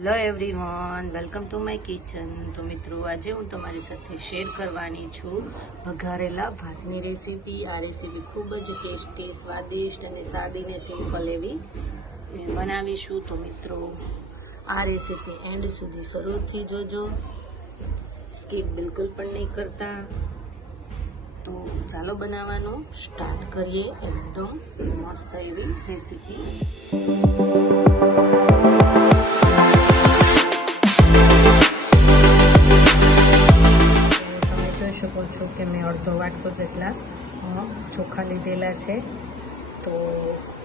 Hello everyone, welcome to my kitchen. તો મિત્રો, આજે હું તમારી સાથે શેર કરવાની છું વઘારેલા ભાતની રેસીપી। આ રેસીપી ખૂબ જ ટેસ્ટી, સ્વાદિષ્ટ અને સાદી ને સિમ્પલ એવી બનાવીશું। તો મિત્રો, આ રેસીપી એન્ડ સુધી જરૂરથી જોજો, સ્કીપ બિલકુલ પણ નહીં કરતા। તો ચાલો બનાવવાનું સ્ટાર્ટ કરીએ એકદમ મસ્ત એવી રેસીપી। શકો છો કે મેં અડધો વાટકો જેટલા ચોખા લીધેલા છે। તો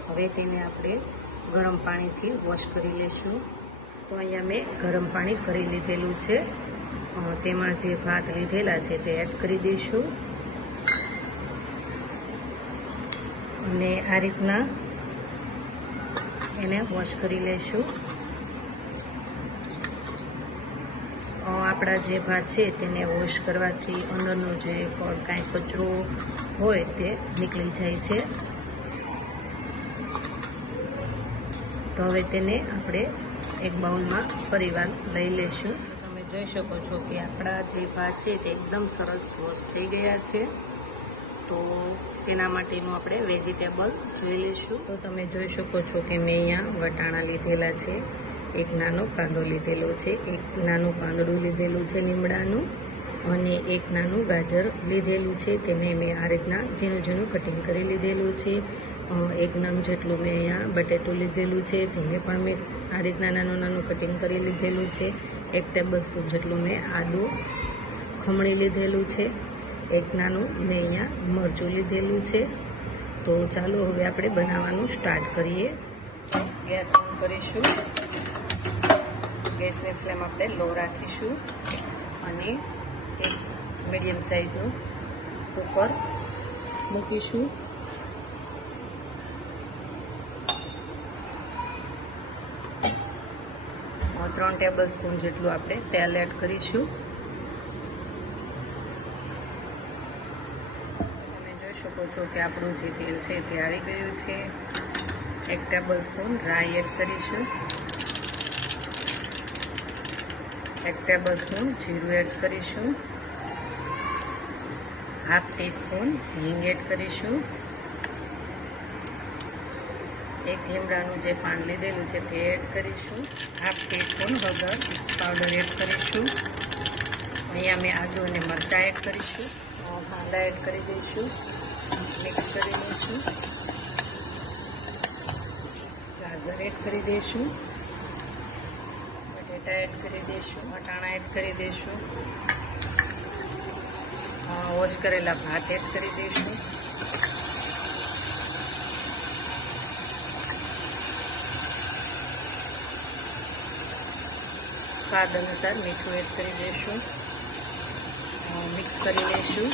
હવે તેને આપણે ગરમ પાણીથી વોશ કરી લેશું। તો અહીંયા મેં ગરમ પાણી કરી લીધેલું છે, તેમાં જે ભાત લીધેલા છે તે એડ કરી દઈશું અને આ રીતના એને વોશ કરી લેશું। આપણા જે ભાત છે તેને વોશ કરવાથી અંદરનો જે કાંઈ કચરો હોય તે નીકળી જાય છે। તો હવે તેને આપણે એક બાઉલમાં ફરીવાર લઈ લઈશું। તમે જોઈ શકો છો કે આપણા જે ભાત છે તે એકદમ સરસ વોશ થઈ ગયા છે। તો તેના માટેનું આપણે વેજીટેબલ જોઈ લઈશું। તો તમે જોઈ શકો છો કે મેં અહીંયા વટાણા લીધેલા છે, એક નાનો કાંદો લીધેલો છે, એક નાનું પાંદડું લીધેલું છે લીમડાનું, અને એક નાનું ગાજર લીધેલું છે, તેને મેં આ રીતના ઝીણું ઝીણું કટિંગ કરી લીધેલું છે। એક નંગ જેટલું મેં અહીંયા બટેટું લીધેલું છે, તેને પણ મેં આ રીતના નાનું નાનું કટિંગ કરી લીધેલું છે। એક ટેબલ સ્પૂન જેટલું મેં આદું ખમણી લીધેલું છે, એક નાનું મેં અહીંયા મરચું લીધેલું છે। તો ચાલો હવે આપણે બનાવવાનું સ્ટાર્ટ કરીએ। ગેસ ઓન કરીશું, ગેસની ફ્લેમ આપણે લો રાખીશું અને એક મીડિયમ સાઇઝનું કુકર મૂકીશું। 3 ટેબલ સ્પૂન જેટલું આપણે તેલ એડ કરીશું। તમે જોઈ શકો છો કે આપણું જે તેલ છે તે આવી ગયું છે। 1 ટેબલ સ્પૂન રાઈ એડ કરીશું, 1 ટેબલ સ્પૂન જીરું એડ કરીશું, હાફ ટીસ્પૂન હિંગ એડ કરીશું, 1 લીમડાનું જે પાન લીધેલું છે તે એડ કરીશું, હાફ ટીસ્પૂન હળદર પાવડર એડ કરીશું। અહીંયા મેં આદુ અને મરચાં એડ કરીશું, કાંદા એડ કરી દઈશું, મિક્સ કરી દઈશું, ગાજર એડ કરી દઈશું, બટેટા એડ કરી દઈશું, વટાણા એડ કરી દઈશું, વોશ કરેલા ભાત એડ કરી દઈશું, સ્વાદ અનુસાર મીઠું એડ કરી દઈશું, મિક્સ કરી લઈશું।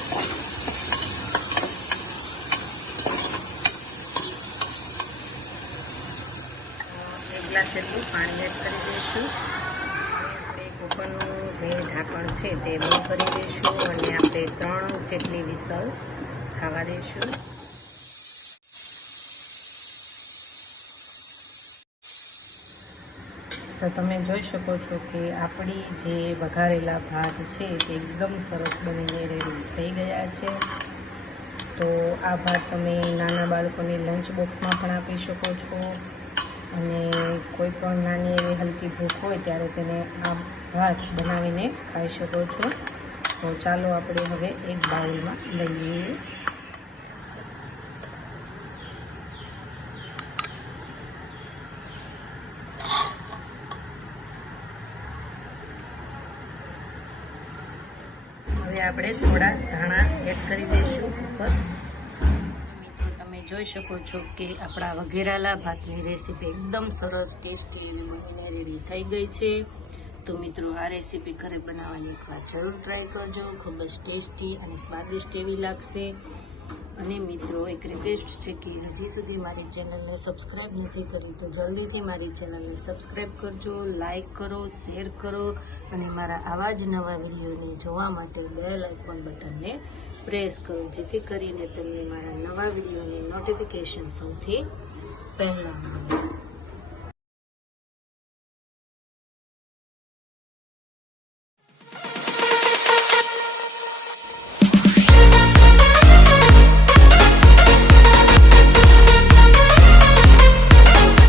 ગ્લાસ જેટલું પાણી એડ કરી દઈશું, આપણે કુકરનું જે ઢાંકણ છે તે બંધ કરી દઈશું અને આપણે 3 જેટલી વિસલ થવા દઈશું। તો તમે જોઈ શકો છો કે આપણી જે વઘારેલા ભાત છે તે એકદમ સરસ બનીને રેડી થઈ ગયા છે। તો આ ભાત તમે નાના બાળકોને લંચ બોક્સમાં પણ આપી શકો છો અને કોઈ પણ નાની એવી હલકી ભૂખ હોય ત્યારે તેને આ ભાત બનાવીને ખાઈ શકો છો। તો ચાલો આપણે હવે એક બાઉલમાં લઈ લઈએ। હવે આપણે થોડા ધાણા એડ કરી દઈશું ઉપર। તમે જોઈ શકો છો કે આપણા વઘેરેલા ભાતની રેસીપી એકદમ સરસ ટેસ્ટી અને બનીને રેડી થઈ ગઈ છે। તો મિત્રો, આ રેસીપી ઘરે બનાવવાની એકવાર જરૂર ટ્રાય કરજો, ખૂબ જ ટેસ્ટી અને સ્વાદિષ્ટ એવી લાગશે। અને મિત્રો, એક રિક્વેસ્ટ છે કે હજી સુધી મારી ચેનલને સબસ્ક્રાઈબ નથી કરી તો જલ્દીથી મારી ચેનલને સબસ્ક્રાઈબ કરજો, લાઈક કરો, શેર કરો અને મારા આવા જ નવા વિડીયોને જોવા માટે બેલ આઇકોન બટનને પ્રેસ કરો, જેથી કરીને તમને મારા નવા વિડીયોની નોટિફિકેશન સૌથી પહેલાં મળે।